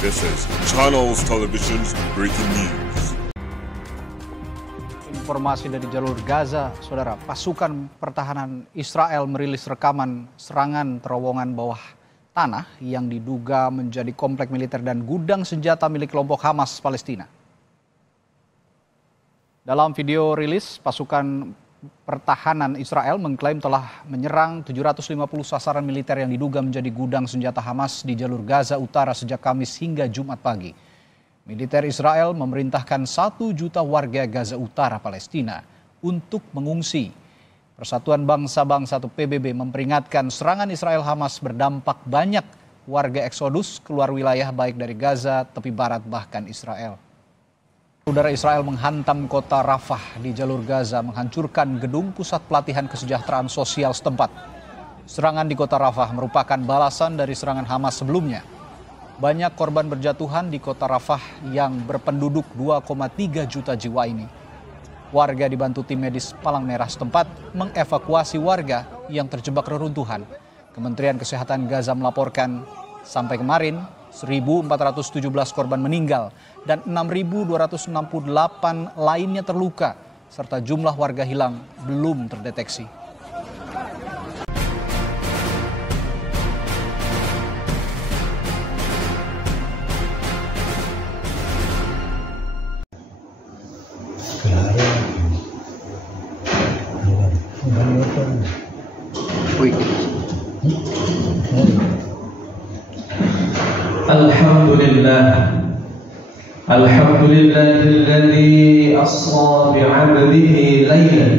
This is Channels Television's breaking news. Informasi dari jalur Gaza, saudara. Pasukan pertahanan Israel merilis rekaman serangan terowongan bawah tanah yang diduga menjadi komplek militer dan gudang senjata milik kelompok Hamas Palestina. Dalam video rilis, pasukan pertahanan Israel mengklaim telah menyerang 750 sasaran militer yang diduga menjadi gudang senjata Hamas di jalur Gaza Utara sejak Kamis hingga Jumat pagi. Militer Israel memerintahkan 1 juta warga Gaza Utara Palestina untuk mengungsi. Persatuan Bangsa-Bangsa atau PBB memperingatkan serangan Israel Hamas berdampak banyak warga eksodus keluar wilayah baik dari Gaza, tepi barat bahkan Israel. Udara Israel menghantam kota Rafah di jalur Gaza, menghancurkan gedung pusat pelatihan kesejahteraan sosial setempat. Serangan di kota Rafah merupakan balasan dari serangan Hamas sebelumnya. Banyak korban berjatuhan di kota Rafah yang berpenduduk 2,3 juta jiwa ini. Warga dibantu tim medis Palang Merah setempat mengevakuasi warga yang terjebak reruntuhan. Kementerian Kesehatan Gaza melaporkan sampai kemarin 1.417 korban meninggal dan 6.268 lainnya terluka, serta jumlah warga hilang belum terdeteksi. الحمد لله الذي أسرى بعبده ليلا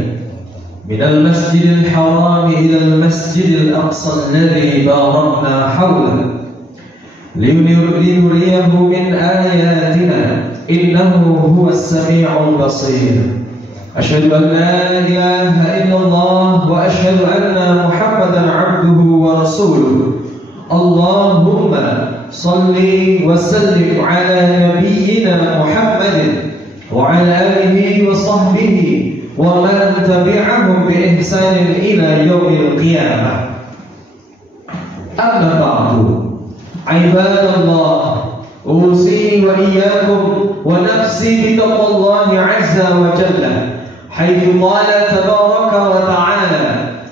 من المسجد الحرام إلى المسجد الأقصى الذي باركنا حوله لنريه من آياتنا إنه هو السميع البصير. أشهد أن لا إله إلا الله وأشهد أن محمدا عبده ورسوله. اللهم صل وسلم على نبينا محمد وعلى آله وصحبه ومن تبعهم بإحسان إلى يوم القيامة. أما بعد عباد الله، أوصي وإياكم ونفسي بتقوى الله عز وجل، حيث قال تبارك وتعالى: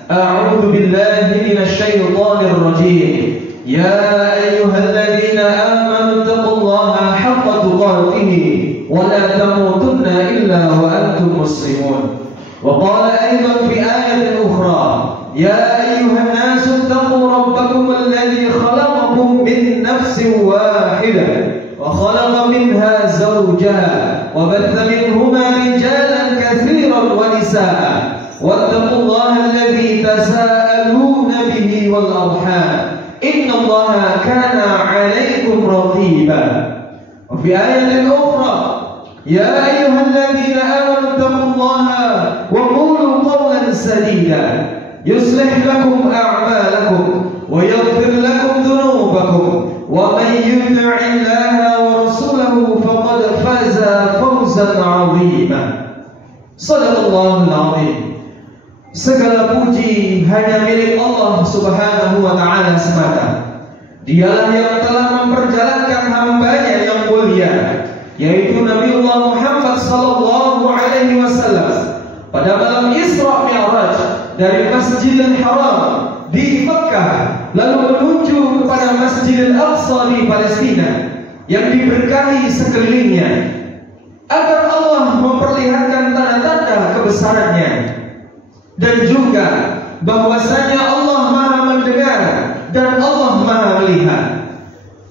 أعوذ بالله من الشيطان الرجيم، يا أيها الذين آمنوا اتقوا الله حق تقاته ولا تموتن إلا وأنتم مسلمون. وقال أيضا في آية أخرى: يا أيها الناس اتقوا ربكم الذي خلقكم من نفس واحدة وخلق منها زوجها وبث منهما رجالا كثيرا ونساء واتقوا الله الذي تساءلون به والأرحام إن الله كان عليكم رقيبا. وفي آية أخرى: يا أيها الذين آمنوا اتقوا الله وقولوا قولا سديدا يصلح لكم أعمالكم ويغفر لكم ذنوبكم ومن يطع الله ورسوله فقد فاز فوزا عظيما. صدق الله العظيم. Segala puji hanya milik Allah Subhanahu wa Ta'ala semata. Dialah yang telah memperjalankan hamba-Nya yang mulia, yaitu Nabiullah Muhammad sallallahu alaihi wasallam pada malam Isra Mi'raj dari Masjidil Haram di Mekah lalu menuju kepada Masjidil Aqsa di Palestina yang diberkahi sekelilingnya, agar Allah memperlihatkan tanda-tanda kebesarannya dan juga bahwasanya Allah Maha mendengar dan Allah Maha melihat.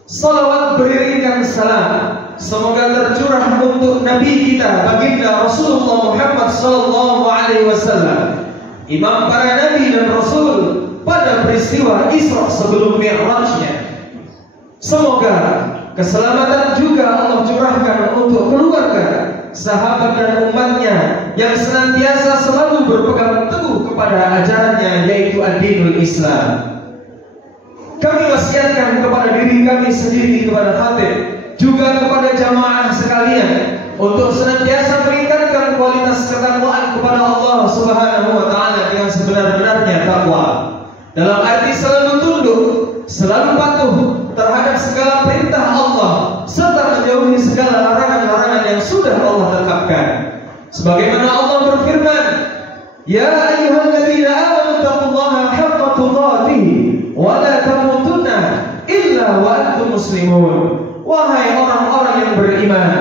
Salawat beriringkan salam semoga tercurah untuk Nabi kita baginda Rasulullah Muhammad sallallahu alaihi wasallam, imam para nabi dan rasul pada peristiwa Isra sebelum Mi'rajnya. Semoga keselamatan juga Allah curahkan untuk keluarga, sahabat dan umatnya yang senantiasa selalu berpegang teguh kepada ajarannya, yaitu ad-dinul Islam. Kami wasiatkan kepada diri kami sendiri, kepada khatib, juga kepada jamaah sekalian untuk senantiasa meningkatkan kualitas ketakwaan kepada Allah Subhanahu wa Ta'ala dengan sebenar-benarnya takwa. Dalam arti selalu tunduk, selalu patuh terhadap segala perintah Allah serta menjauhi segala larangan-larangan yang sudah Allah tetapkan. Sebagaimana Allah berfirman, "Ya ayyuhalladzina amanu taqullaha haqqa tuqatih wa la tamutunna illa wa antum muslimun." Wahai orang-orang yang beriman,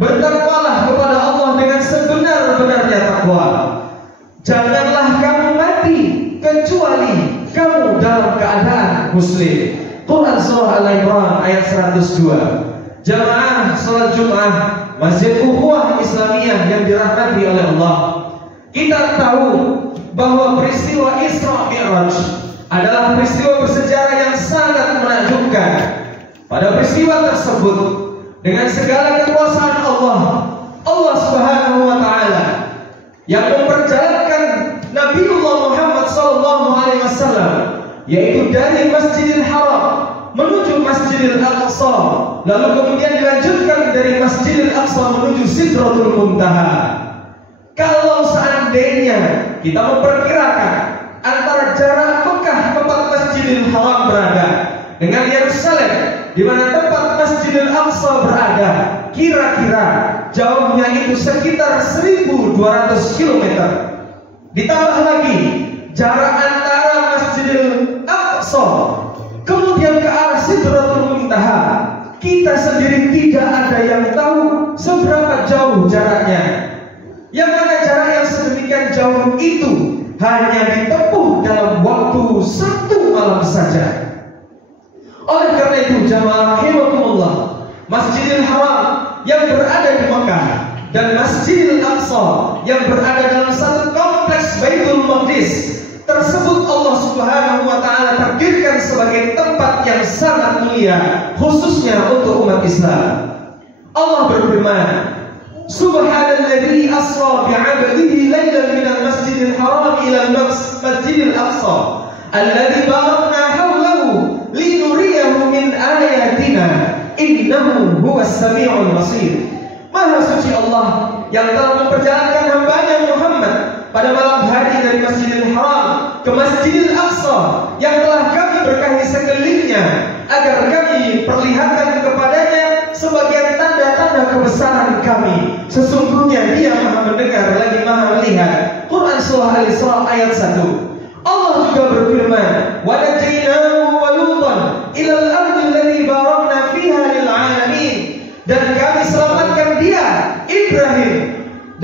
bertakwalah kepada Allah dengan sebenar-benarnya takwa. Janganlah kamu mati kecuali kamu dalam keadaan muslim. Quran surah Al-Imran ayat 102. Jamaah salat Jumat Masjid Ukhuwah Islamiyah yang dirahmati oleh Allah, kita tahu bahwa peristiwa Isra Mi'raj adalah peristiwa bersejarah yang sangat menakjubkan. Pada peristiwa tersebut, dengan segala kekuasaan Allah, Allah Subhanahu wa taala yang memperjalankan Nabiullah Muhammad SAW, yaitu dari Masjidil Haram menuju Masjidil Aqsa, lalu kemudian dilanjutkan dari Masjidil Aqsa menuju Sidratul Muntaha. Kalau seandainya kita memperkirakan antara jarak Mekah tempat Masjidil Haram berada dengan Yerusalem di mana tempat Masjidil Aqsa berada, kira-kira jauhnya itu sekitar 1.200 km. Ditambah lagi jarak antara Masjidil Aqsa kemudian ke arah Sidratul Muntaha, kita sendiri tidak ada yang tahu seberapa jauh jaraknya. Yang mana jarak yang sedemikian jauh itu hanya ditempuh dalam waktu 1 malam saja. Oleh karena itu, jamaah rahimakumullah, Masjidil Haram yang berada di Mekah dan Masjidil Aqsa yang berada dalam satu kompleks Baitul Maqdis tersebut Allah Subhanahu wa taala takdirkan sebagai tempat yang sangat mulia khususnya untuk umat Islam. Allah berfirman, "Subhanalladzi asra bi'abdihi lailan minal masjidil haram ila al-masjidil aqsa alladzi barakna hawlahu linuriyahu min ayatina innahu huwas samiul basir." Maha suci Allah yang telah memperjalankan hambanya Muhammad pada malam hari dari Masjidil Haram ke Masjidil Aqsa yang telah kami berkahi sekelilingnya agar kami perlihatkan kepadanya sebagian tanda-tanda kebesaran kami. Sesungguhnya Dia Maha mendengar lagi Maha melihat. Quran surah Al-Isra ayat 1. Allah juga berfirman, "Wa najaynahu wa Lutan ila al-ardi allati barakna fiha lil 'alamin." Dan kami selamatkan dia, Ibrahim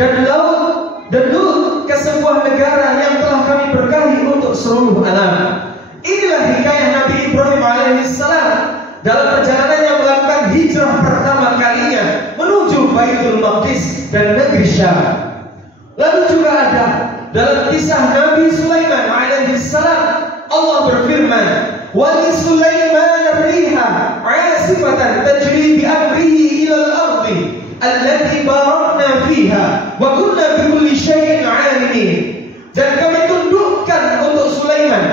dan Lut ke sebuah negara yang telah kami berkahi untuk seluruh alam. Inilah hikayah Nabi Ibrahim alaihissalam dalam perjalanannya melakukan hijrah pertama kalinya menuju Baitul Maqdis dan negeri Syam. Lalu juga ada dalam kisah Nabi Sulaiman alaihissalam, Allah berfirman, "Wa li Sulaiman ar-riha 'asifatan tajri bi amrihi ila al-ardi allati barakna fiha wa kunna bi kulli syai'in 'alimin." Dan kami tundukkan untuk Sulaiman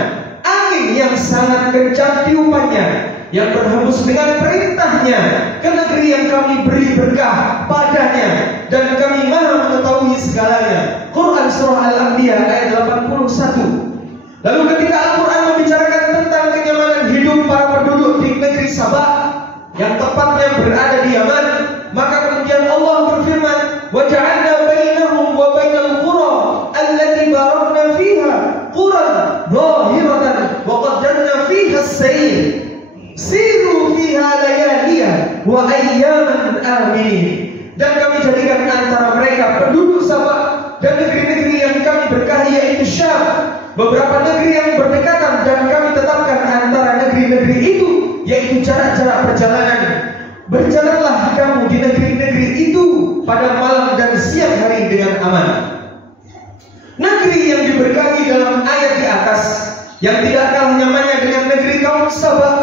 angin yang sangat kencang tiupannya yang berhembus dengan perintahnya ke negeri yang kami beri berkah padanya, dan kami Maha mengetahui segalanya. Quran surah Al-Anbiya ayat 81. Lalu ketika Al-Quran membicarakan tentang kenyamanan hidup para penduduk di negeri Sabah yang tepatnya berada di Yaman, maka kemudian Allah berfirman, "Wa ja'alna bainahum wa bainal qura allati barakna fiha quran zahiratan wa qaddarna fiha as-sayr siru fiha layaliya wa ayyaman aminin." Dan kami jadikan antara mereka penduduk Sabah dan negeri-negeri yang kami berkahi yaitu Syam beberapa negeri yang berdekatan, dan kami tetapkan antara negeri-negeri itu yaitu jarak-jarak perjalanan. Berjalanlah kamu di negeri-negeri itu pada malam dan siang hari dengan aman. Negeri yang diberkahi dalam ayat di atas yang tidak kalah nyamannya dengan negeri kaum Sabah,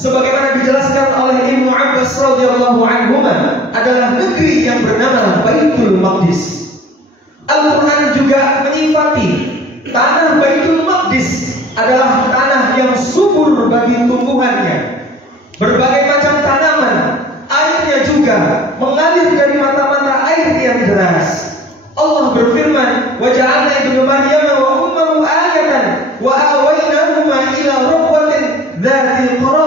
sebagaimana dijelaskan oleh Ibnu Abbas radhiyallahu anhuma, adalah negeri yang bernama Baitul Maqdis. Al-Quran juga menyifati tanah Baitul Maqdis adalah tanah yang subur bagi tumbuhannya, berbagai macam tanaman, airnya juga mengalir dari mata-mata air yang deras. Allah berfirman, "Wa ja'alna ibnu Maryam wa ummuhu ayatan wa awaynahuma ila rabwatin dzatil qarar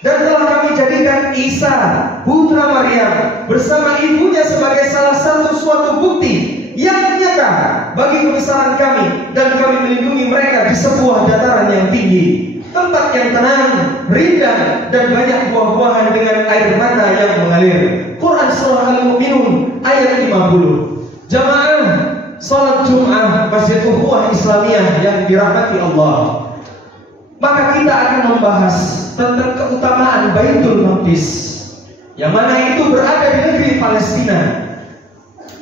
Dan telah kami jadikan Isa putra Maryam bersama ibunya sebagai salah satu suatu bukti yang nyata bagi kebesaran kami, dan kami melindungi mereka di sebuah dataran yang tinggi, tempat yang tenang, rindang, dan banyak buah-buahan dengan air mata yang mengalir. Quran Surah Al-Mu'minun ayat 50. Jamaah salat Jum'ah Masjid Ukhuwah Islamiyah yang dirahmati Allah, maka kita akan membahas tentang keutamaan Baitul Maqdis, yang mana itu berada di negeri Palestina.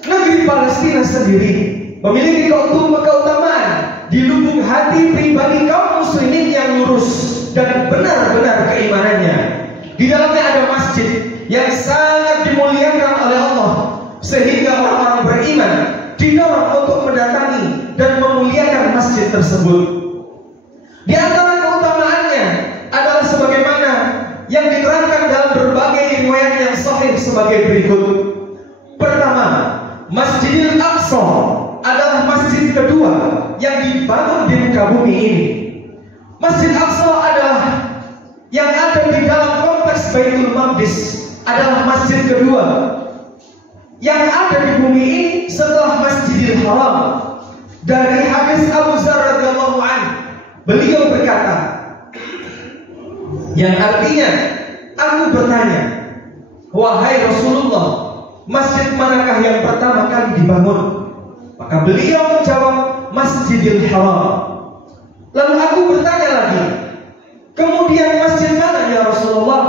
Negeri Palestina sendiri memiliki keutamaan di lubuk hati pribadi kaum muslimin yang lurus dan benar-benar keimanannya. Di dalamnya ada masjid yang sangat dimuliakan oleh Allah, sehingga orang-orang beriman didorong untuk mendatangi dan memuliakan masjid tersebut. Di antara keutamaannya adalah sebagaimana yang diterangkan dalam berbagai riwayat yang sahih sebagai berikut. Pertama, Masjidil Aqsa adalah masjid kedua yang dibangun di muka bumi ini. Masjid Aqsa adalah yang ada di dalam kompleks Baitul Maqdis, adalah masjid kedua yang ada di bumi ini setelah Masjidil Haram. Dari hadis Abu Dzar radhiyallahu anhu, beliau berkata, yang artinya, aku bertanya, wahai Rasulullah, masjid manakah yang pertama kali dibangun? Maka beliau menjawab, Masjidil Haram. Lalu aku bertanya lagi, kemudian masjid mana ya Rasulullah?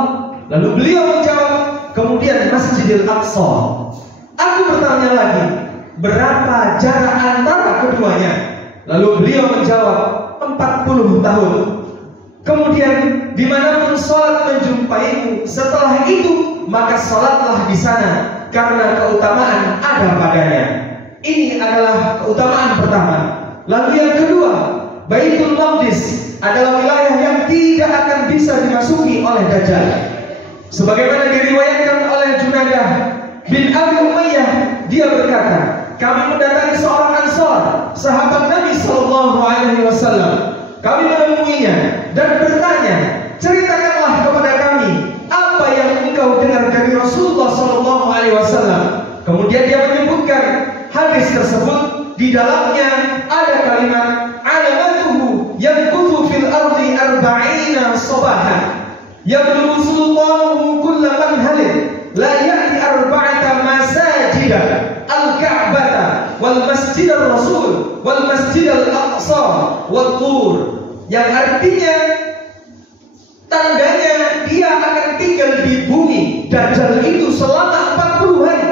Lalu beliau menjawab, kemudian Masjidil Aqsa. Aku bertanya lagi, berapa jarak antara keduanya? Lalu beliau menjawab, 40 tahun. Kemudian dimanapun sholat menjumpaimu setelah itu, maka sholatlah di sana, karena keutamaan ada padanya. Ini adalah keutamaan pertama. Lalu yang kedua, Baitul Maqdis adalah wilayah yang tidak akan bisa dimasuki oleh Dajjal. Sebagaimana diriwayatkan oleh Junadah bin Abi Umayyah, dia berkata, kami mendatangi seorang Ansar, sahabat Nabi SAW. Kami menemuinya dan bertanya, ceritakanlah kepada kami apa yang engkau dengar dari Rasulullah SAW. Kemudian dia menyebutkan hadis tersebut, di dalamnya ada kalimat alamatuhu yanquthu fil ardi arba'ina sabahan yablu sultanuhu kulla manhalin la ya'ti arba'ata masajida al-Ka'bata wal Masjid al-Rasul wal Masjid al-Aqsa wal Tur, yang artinya tandanya dia akan tinggal di bumi Dajjal itu selama 40 hari.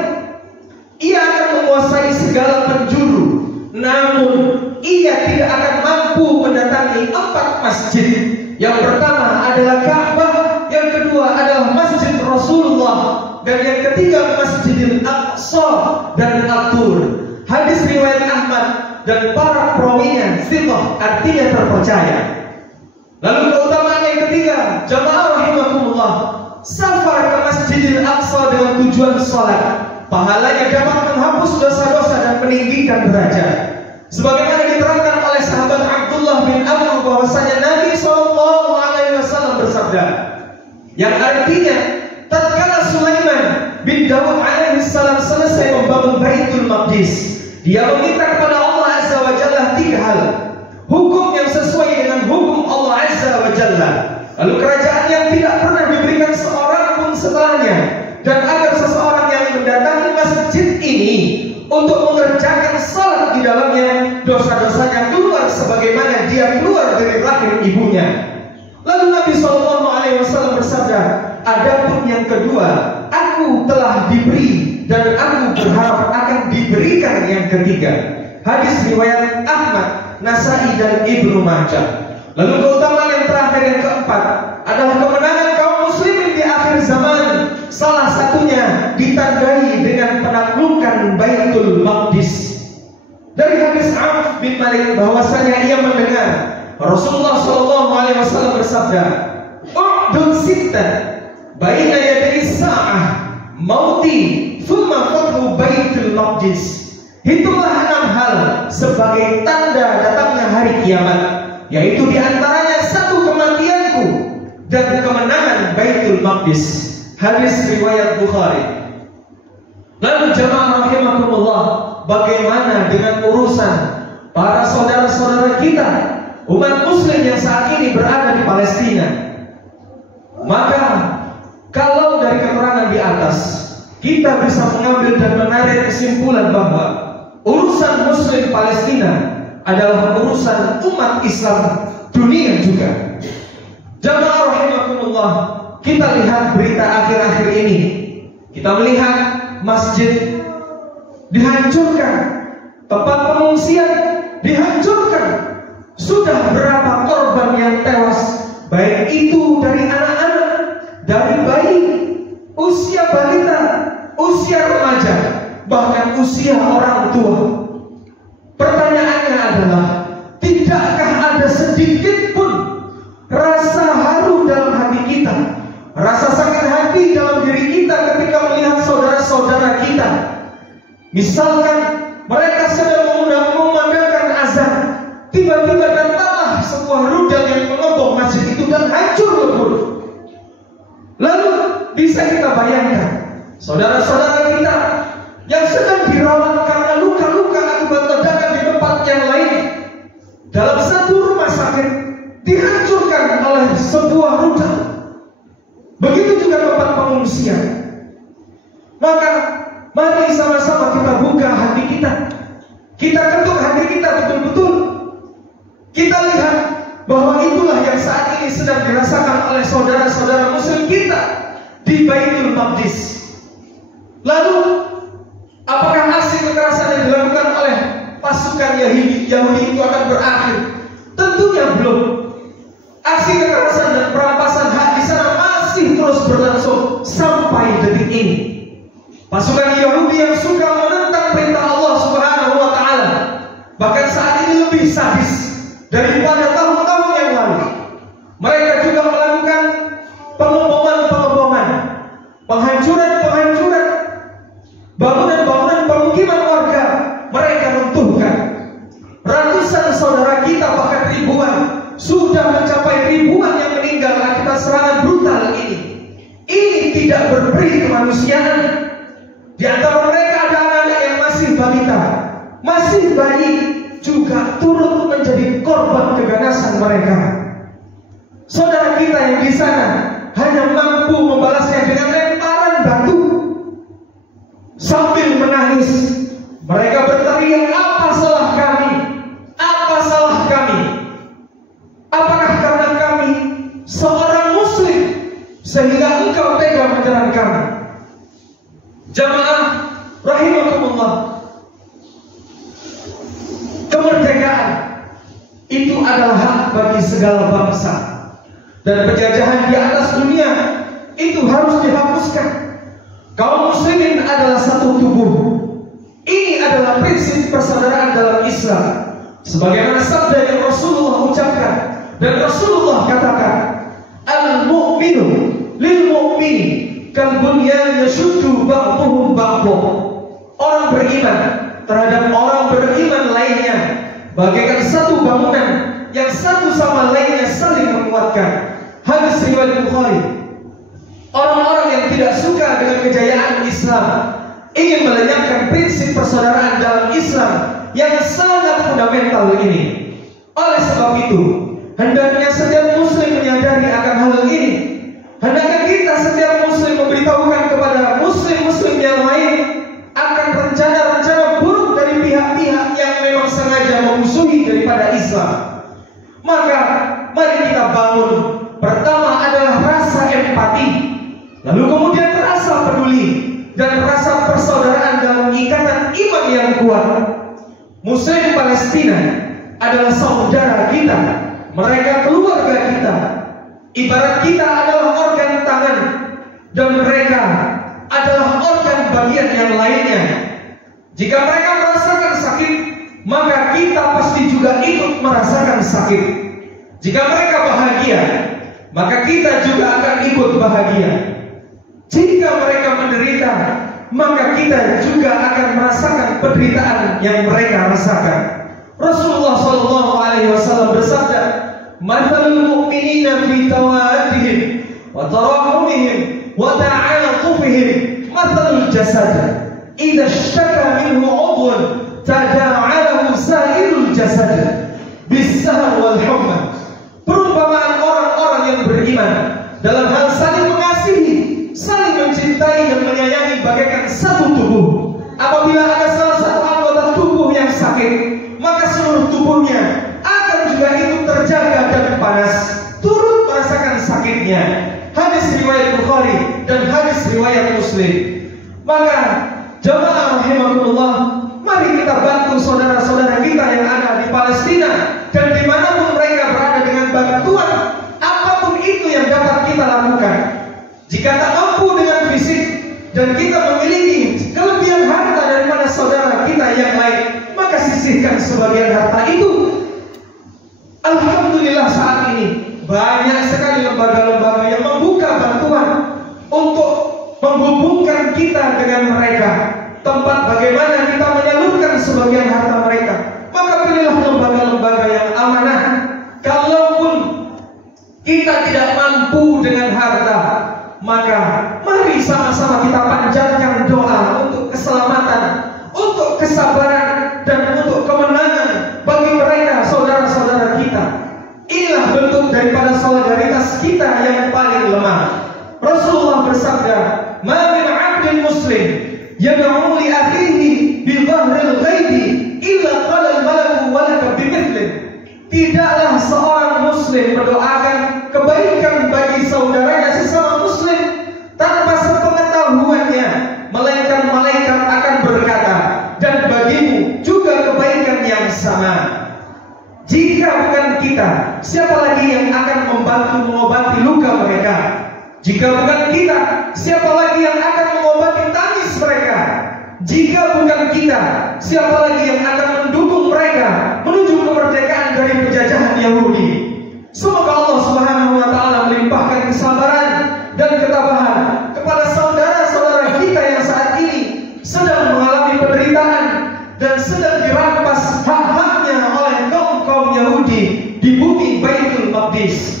Ia akan menguasai segala penjuru, namun ia tidak akan mampu mendatangi 4 masjid. Yang pertama adalah Ka'bah, yang kedua adalah Masjid Rasulullah, dan yang ketiga Masjidil Aqsa dan At-Tur. Hadis riwayat Ahmad dan para perawinya thiqah, artinya terpercaya. Lalu keutamaan yang ketiga, jamaah rahimakumullah, safar ke Masjidil Aqsa dengan tujuan salat, pahalanya dapat menghapus dosa-dosa dan meninggikan derajat. Sebagaimana diterangkan oleh sahabat Abdullah bin Amr bahwasanya Nabi SAW bersabda, yang artinya tatkala Sulaiman bin Daud alaihissalam selesai membangun Baitul Maqdis, dia meminta kepada Allah Azza wa Jalla 3 hal, hukum yang sesuai dengan hukum Allah Azza wa Jalla, lalu kerajaan yang tidak pernah diberikan seorang pun setelahnya, dan agar seseorang yang mendatangi masjid ini untuk mengerjakan salat di dalamnya, dosa-dosanya keluar sebagaimana dia keluar dari rahim ibunya. Lalu Nabi SAW bersabda, adapun yang kedua, aku telah diberi dan aku berharap akan diberikan yang ketiga. Hadis riwayat Ahmad, Nasai dan Ibnu Majah. Lalu keutamaan yang terakhir yang keempat adalah kemenangan kaum muslimin di akhir zaman. Salah satunya ditandai dengan penaklukan Baitul Maqdis. Dari hadis Auf bin Malik bahwasanya ia mendengar Rasulullah SAW bersabda, "U'dud sittan baina yaday sa'ah mauti thumma fathu Baitul Maqdis." Hitunglah 6 hal sebagai tanda datangnya hari kiamat, yaitu diantaranya 1 kematianku dan kemenangan Baitul Maqdis. Hadis riwayat Bukhari. Lalu jamaah rahimakumullah, bagaimana dengan urusan para saudara-saudara kita, umat muslim yang saat ini berada di Palestina? Maka kalau dari keterangan di atas kita bisa mengambil dan menarik kesimpulan bahwa urusan muslim Palestina adalah urusan umat Islam dunia juga. Jamaah rahimakumullah, kita lihat berita akhir-akhir ini. Kita melihat masjid dihancurkan, tempat pengungsian dihancurkan. Sudah berapa korban yang tewas, baik itu dari anak-anak, dari bayi, usia balita, usia remaja, bahkan usia orang tua. Pertanyaannya adalah, tidakkah ada sedikit pun rasa haru dalam hati kita, rasa sakit hati dalam diri kita ketika melihat saudara-saudara kita? Misalkan mereka sedang memandangkan azan, tiba-tiba datanglah sebuah rudal yang mengebom masjid itu dan hancur lebur. Lalu bisa kita bayangkan saudara-saudara kita yang sedang dirawat karena luka-luka akibat ledakan di tempat yang lain, dalam satu rumah sakit dihancurkan oleh sebuah rudal. Begitu juga tempat pengungsian. Maka mari sama-sama kita buka hati kita, kita ketuk hati kita betul-betul. Kita lihat bahwa itulah yang saat ini sedang dirasakan oleh saudara-saudara muslim kita di Baitul Maqdis. Lalu apakah aksi kekerasan yang dilakukan oleh pasukan Yahudi itu akan berakhir? Tentunya belum. Aksi kekerasan dan perampasan hak di sana masih terus berlangsung sampai detik ini. Pasukan Yahudi yang suka menentang perintah Allah Subhanahu wa taala, bahkan saat ini lebih sadis daripada tahun-tahun yang lalu. Mereka juga melakukan pengeboman, penghancuran, bangunan-bangunan pemukiman warga mereka runtuhkan. Ratusan saudara kita, bahkan ribuan, sudah mencapai ribuan yang meninggal akibat serangan brutal ini. Ini tidak berperi kemanusiaan. Di antara mereka ada anak-anak yang masih balita, masih bayi, juga turut menjadi korban keganasan mereka. Saudara kita yang di sana hanya mampu membalasnya dengan lemparan batu. Sambil menangis, mereka berteriak, "Apa salah kami? Apa salah kami? Apakah karena kami seorang muslim sehingga engkau tega menyerang kami?" Jamaah rahimakumullah, kemerdekaan itu adalah hak bagi segala bangsa, dan penjajahan di atas dunia itu harus dihapuskan. Kaum muslimin adalah satu tubuh. Ini adalah prinsip persaudaraan dalam Islam, sebagaimana sabda yang Rasulullah ucapkan dan Rasulullah katakan, "Al-mu'minu lil-mu'mini kal bunyan yashuddu ba'duhum ba'dha." Orang beriman terhadap orang beriman lainnya bagaikan satu bangunan yang satu sama lainnya saling menguatkan. Hadis riwayat Bukhari. Orang-orang yang tidak suka dengan kejayaan Islam ingin melenyapkan prinsip persaudaraan dalam Islam yang sangat fundamental ini. Oleh sebab itu, hendaknya setiap muslim menyadari akan hal ini. Hendaknya kita setiap muslim memberitahukan kepada muslim-muslim yang lain akan rencana-rencana buruk dari pihak-pihak yang memang sengaja memusuhi daripada Islam. Maka mari kita bangun. Pertama adalah rasa empati, lalu kemudian rasa peduli dan rasa persaudaraan dalam ikatan iman yang kuat. Muslim Palestina adalah saudara kita, mereka keluarga kita. Ibarat kita adalah organ tangan dan mereka adalah organ bagian yang lainnya. Jika mereka merasakan sakit, maka kita pasti juga ikut merasakan sakit. Jika mereka bahagia, maka kita juga akan ikut bahagia. Jika mereka menderita, maka kita juga akan merasakan penderitaan yang mereka rasakan. Rasulullah SAW bersabda, "Mathalul mu'minina fi tawaddihim wa tarahumihim wa ta'atufihim mathalul jasad idza ishtaka minhu 'udwun tada'alahu sa'irul jasad bis-sahar wal humma. Perumpamaan orang-orang yang beriman dalam hal saling mengasihi, saling mencintai dan menyayangi bagaikan satu tubuh. Apabila ada salah satu anggota tubuh yang sakit, maka seluruh tubuhnya akan juga ikut terjaga dan panas, turut merasakan sakitnya. Hadis riwayat Bukhari dan hadis riwayat Muslim. Maka jamaah rahimakumullah, mari kita bantu saudara-saudara kita yang ada di Palestina dan dimanapun mereka berada dengan bantuan apapun itu yang dapat kita lakukan. Jika tak mampu dengan fisik dan kita memiliki kelebihan harta daripada saudara kita yang lain, maka sisihkan sebagian harta itu. Alhamdulillah saat ini banyak sekali lembaga-lembaga yang membuka bantuan untuk menghubungkan kita dengan mereka, tempat bagaimana kita menyalurkan sebagian harta mereka. Maka pilihlah lembaga-lembaga yang amanah. Kalaupun kita tidak mampu dengan harta, maka mari sama-sama kita panjatkan doa untuk keselamatan, untuk kesabaran, dan untuk kemenangan bagi mereka saudara-saudara kita. Inilah bentuk daripada solidaritas kita yang paling lemah. Rasulullah bersabda, "Ma min 'abdin muslim yad'u li akhihi bi dhahril ghaibi illa qala al-malaku wa laka bimithlihi." Tidaklah seorang muslim mendoakan kebaikan bagi saudaranya sesama muslim tanpa sepengetahuannya, melainkan malaikat akan berkata, "Dan bagimu juga kebaikan yang sama." Jika bukan kita, siapa lagi yang akan membantu mengobati luka mereka? Jika bukan kita, siapa lagi yang akan mengobati tangis mereka? Jika bukan kita, siapa lagi yang akan mendukung mereka menuju kemerdekaan dari penjajahan Yahudi? Semoga Allah Subhanahu wa taala melimpahkan kesabaran dan ketabahan kepada saudara-saudara kita yang saat ini sedang mengalami penderitaan dan sedang dirampas hak-haknya oleh kaum Yahudi di bumi Baitul Maqdis.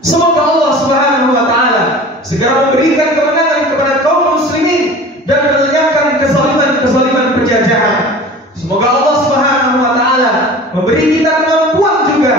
Semoga Allah Subhanahu wa taala segera memberikan kemenangan kepada kaum muslimin dan melenyapkan kezaliman penjajahan. Semoga Allah Subhanahu wa taala memberi kita kemampuan juga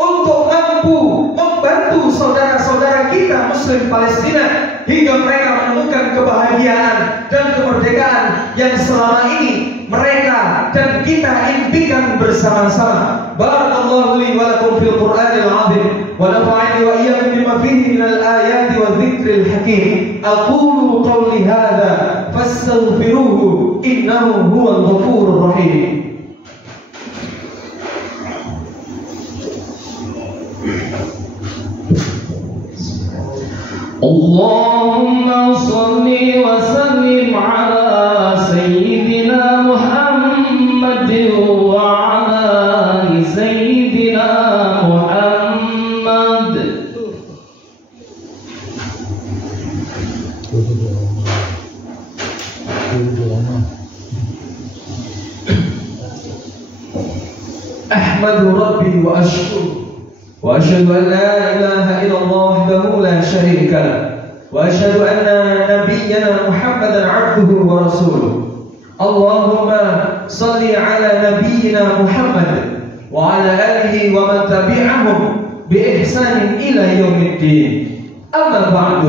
untuk mampu membantu saudara-saudara kita muslim Palestina hingga mereka menemukan kebahagiaan dan kemerdekaan yang selama ini mereka dan kita impikan bersama-sama. Barakallahu li wa lakum fil Qur'anil 'azim wa nafa'ani wa iyyakum bima fihi minal ayati wa dzikril hakim. Aqulu qawli hadza fastaghfiruhu innahu huwal ghafurur rahim. Allahumma shalli wa sallim ala sayyidina Muhammadin wa ala ali sayyidina Muhammad. Ahmadu Rabbi wa ashkuru وأشهد أن لا إله إلا الله وحده لا شريك له وأشهد أن نبينا محمدا عبده ورسوله. اللهم صل على نبينا محمد وعلى آله ومن تبعهم بإحسان إلى يوم الدين. أما بعد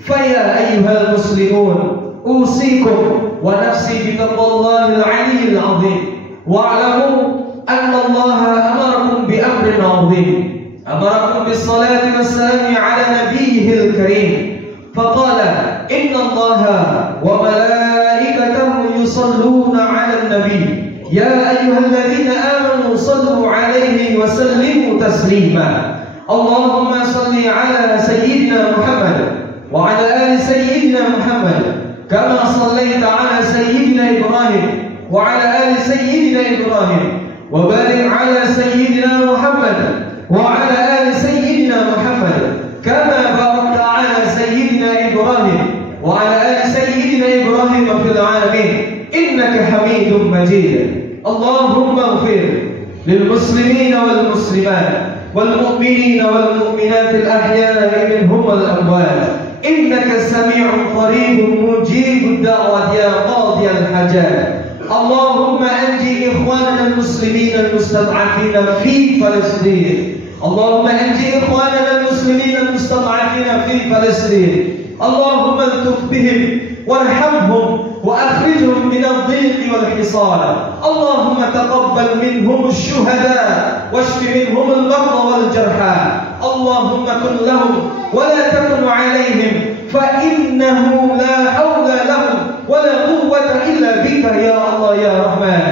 فيا أيها المسلمون أوصيكم ونفسي بتقوى الله العلي العظيم واعلموا أن الله أمركم بأمر عظيم، أمركم بالصلاة والسلام على نبيه الكريم، فقال إن الله وملائكته يصلون على النبي يا أيها الذين آمنوا صلوا عليه وسلموا تسليما. اللهم صل على سيدنا محمد وعلى آل سيدنا محمد كما صليت على سيدنا إبراهيم وعلى آل سيدنا إبراهيم، وبارك على سيدنا محمد وعلى آل سيدنا محمد كما باركت على سيدنا إبراهيم وعلى آل سيدنا إبراهيم في العالمين إنك حميد مجيد. اللهم اغفر للمسلمين والمسلمات والمؤمنين والمؤمنات الأحياء منهم والأموات إنك سميع قريب مجيب الدعوة يا قاضي الحاجات. اللهم أنجي إخواننا المسلمين المستضعفين في فلسطين. اللهم أنجي إخواننا المسلمين المستضعفين في فلسطين. اللهم الطف بهم وارحمهم وأخرجهم من الضيق والحصار. اللهم تقبل منهم الشهداء واشف منهم المرضى والجرحى. اللهم كن لهم ولا تكن عليهم فإنه لا حول لهم ولا قوة إلا بك يا الله يا رحمن.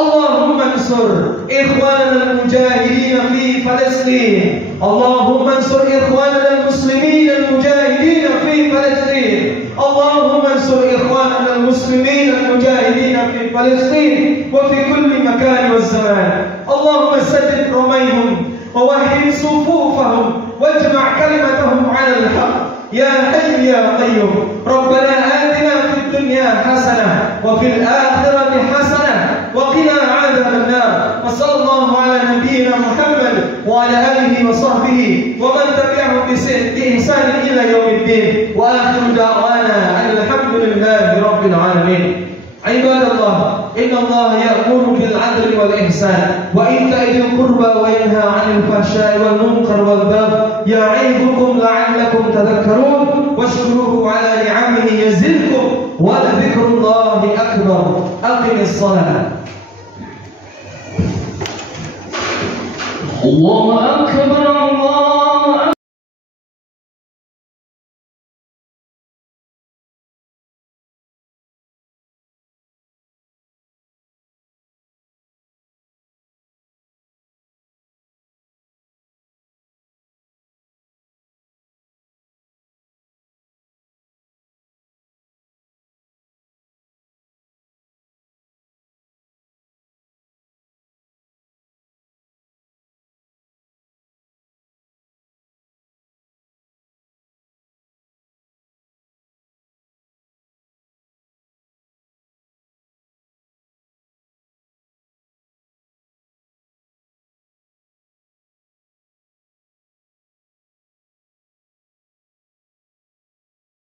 اللهم انصر إخواننا المجاهدين في فلسطين. اللهم انصر إخواننا المسلمين المجاهدين في فلسطين. اللهم انصر إخواننا المسلمين المجاهدين في فلسطين وفي كل مكان والزمان. اللهم سدد رميهم ووحد صفوفهم واجمع كلمتهم على الحق يا حي يا قيوم. ربنا آتنا في الدنيا حسنة وفي الآخرة حسنة وقنا عذاب النار. وصلى الله على نبينا محمد وعلى آله وصحبه ومن تبعهم بإحسان إلى يوم الدين. وآخر دعوانا أن الحمد لله رب العالمين. عباد الله إن الله يأمر بالعدل والإحسان وإيتاء ذي القربى وينهى عن الفحشاء والمنكر والبغي يعظكم لعلكم تذكرون. واشكروه على نعمه يزدكم ولذكر الله أكبر. أقم الصلاة. الله أكبر.